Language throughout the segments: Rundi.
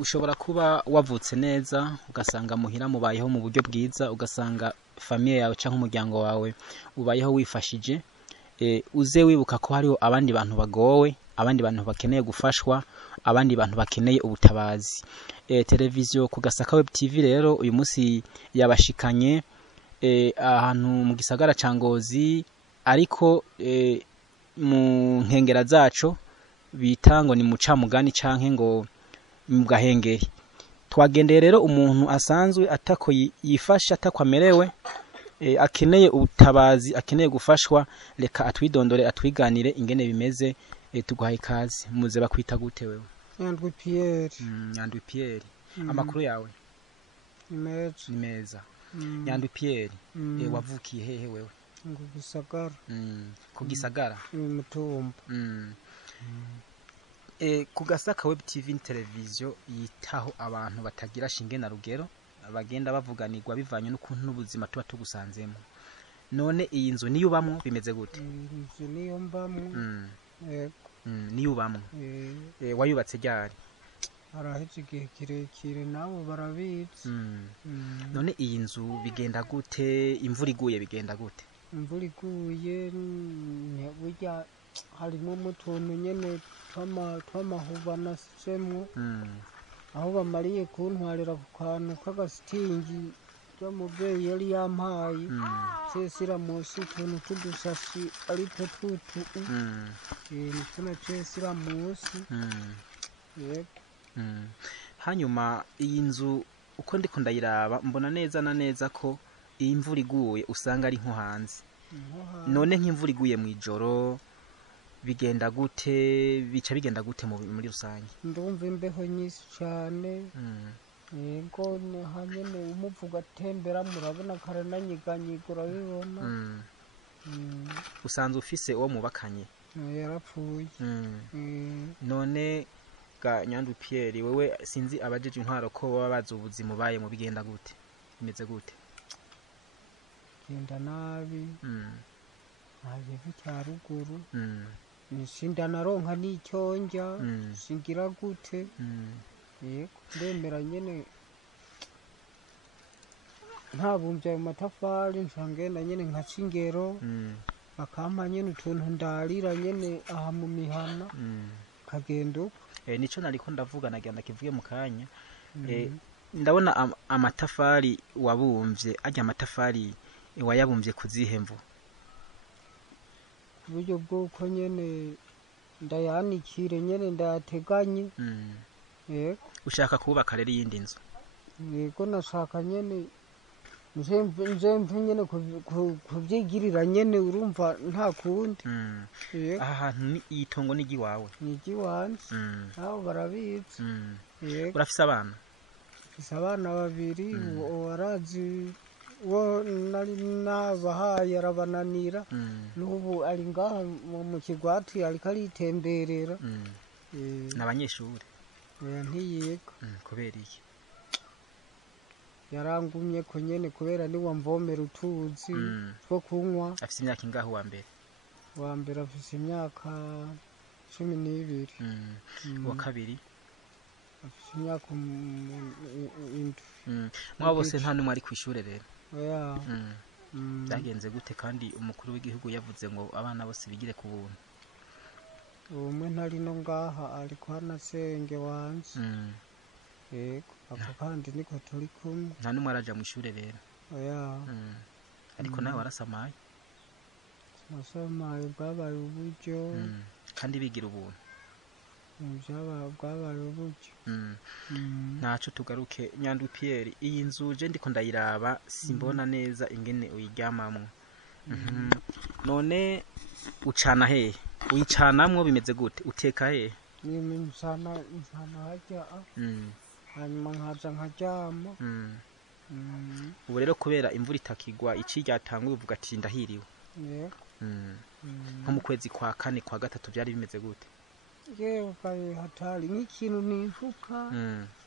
ushobora kuba wavutse neza ugasanga muhira mubayeho mu buryo bwiza, ugasanga famiye yawe cyangwa umuryango wawe ubayeho wifashije, uze wibuka ko hariho abandi bantu bagowe, abandi bantu bakeneye gufashwa, abandi bantu bakeneye ubutabazi. Televiziyo ku Gasaka Web TV rero uyu munsi yabashikanye ahantu mu gisagara ca Ngozi, ariko mu nkengera zaco bita ngo ni mucamugani canke ngo mu Gahengeri. Twagendeye rero umuntu asanzwe atako yifasha, atako amerewe, akeneye ubutabazi, akeneye gufashwa. Reka atwidondore, atwiganire ingene bimeze. Tuguhaye ikaze. Muze bakwita gute wewe? Nyandwi Pierre. Nyandwi Pierre. Amakuru yawe? Ni meza. Nyandwi Pierre, wavukiye hehe wewe? Ku Gisagara. Ku Gisagara? Mutumba. Ku Gasaka Web TV televiziyo yitaho abantu batagira shinge na rugero, bagenda bavuganirwa bivanye n'ukuntu n'ubuzima tuba tugusanzemo. None iyi nzu niyo ubamwo bimeze gute? Inzu niyo mbamwo. Yego. Niyo ubamwo. Wayubatse ryari? Araheze igihe kirekire, nabo barabizi. None iyi nzu bigenda gute? Imvura iguye bigenda gute? Imvura iguye burya harimo utuntu nyene tw'amahuba nasemwo, aho bamariye kuntwarira ku kantu k'agasitingi umubyeyi yari yampaye, cesira munsi utuntu tw'udusashi ariko tutu, niko nacesira munsi. Yego. Hanyuma iyi nzu uko ndiko ndayiraba mbona neza na neza ko iyi imvura iguye usanga ari nko hanze. None nk'imvura iguye mu ijoro bigenda gute? Bica bigenda gute muri rusange? Ndumva imbeho nyinshi cyane. Yego, hanyene umuvuga atembera murabona karananyiganyigura, urabibona. Usanzwe ufise uwo mubakanye? Yarapfuye. None ga Nyandwi Pierre, wewe sinzi abajeje intwaro ko baba bazi ubuzima ubaye mu bigenda gute? Bimeze gute? Genda nabi. Ntagihe cya ruguru. Nishinda naronka n'icyonja, singira gute. Yego, ndemera nyene ntabumbye mu matafari, nsangenda nyene nka cingero, bakampa nyene utuntu ndarira nyene aha mu mihana, kagendo. Nico nariko ndavuga, nagira ndakivuge mu kanya. Ndabona amatafari wabumvye, ajya amatafari wayabumvye kuzihemvu? Uburyo bw'uko nyene ndayanikire nyene ndayateganye. Yego. Ushaka kubaka rero iyindi nzu? Yego, nashaka nyene nzemve nyene kuvyigirira nyene, urumva nta kundi. Yego. Aha hantu ni itongo ni giwawe? Ni giwanje. Aho barabizi. Yego. Urafise abana? Mfise abana babiri. Warazi wo nari nabahaye arabananira, n'ubu ari ngaha mu kigwati ariko aritemberera. N'abanyeshuri? Ntiyiga. Kubera iki? Yarangumye ko nyene kubera ni wamvomera utuzi two kunywa. Afise imyaka ingahe wa mbere? Wa mbere afise imyaka 12. Wa kabiri? Afise imyaka 7. Mwa bose nta numwe ari kw'ishure rero? Oya. Byagenze gute kandi umukuru w'igihugu yavuze ngo abana bose bigire ku buntu? Umwe ntari no ngaha ariko hanasenge wanje. Yego, ako kandi niko turi kumwe. Nta numwe araja mu ishure rero? Oya. Ariko nawe warasamaye? Nasamaye, bwabaye uburyo. Kandi bigira ubuntu? Bwabaye uburyo. Naco tugaruke. Nyandwi Pierre, iyi nzu je ndiko ndayiraba simbona neza ingene uyiryamamwo. None ucana hehe? Uyicanamwo bimeze gute? Uteka hehe? Ni nsana hajya. Hanyuma nkaja nkaryama. Ubu rero kubera imvura itakigwa, iki ryatanguye uvuga ati ndahiriwe? Yego. Nko mu kwezi kwa kane kwa gatatu byari bimeze gute? Yewe kare hatari n'ikintu nifuka.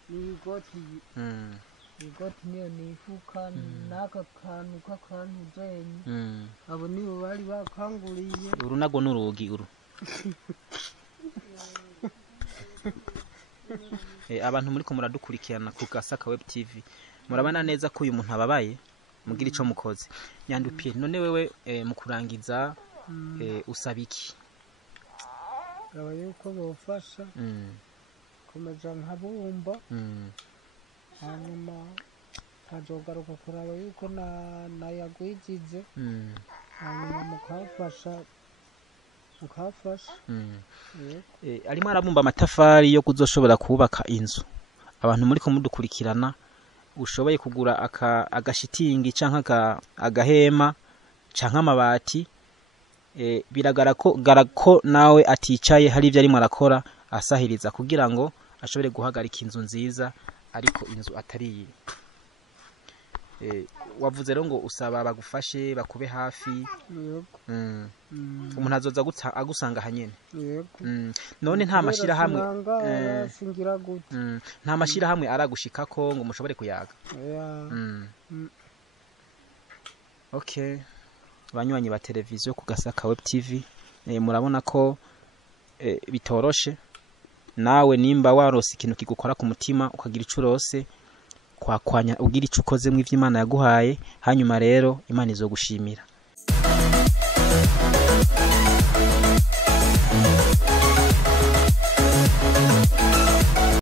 Igoti. Igoti niyo nifuka, n'aka kantu k'akantu zenye. Abo nibo bari bakanguriye. Uru nago n'urugi uru? abantu muri ko muradukurikirana ku Gasaka Web TV murabana neza ko uyu muntu ababaye mugira ico mukoze. Nyandupiye none wewe mu kurangiza usaba iki? Gaba yuko bofasha komeza nkabumba hanyuma kazogaruka kuraba yuko nayagwijize hanyuma mukafasha arimo arabumba amatafari yo kuzoshobora kubaka inzu. Abantu muri ko mudukurikirana ushoboye kugura agashitingi canka agahema canka amabati biragarako nawe aticaye hari ivyo arimo arakora asahiriza kugira ngo ashobore guhagarika inzu nziza ariko inzu atari wavuze rero ngo usaba bagufashe bakube hafi. Umuntu azoza agusanga hanyene. None nta mashira hamwe nta mashira hamwe aragushikako ngo mushobore kuyaga. Okay, banywanyi ba televiziyo ku Gasaka Web TV murabona ko bitoroshe. Nawe nimba warose ikintu kigukora ku mutima ukagira ico urose kwakwanya ugira ico ukoze mu ivy'Imana yaguhaye hanyuma rero Imana izogushimira.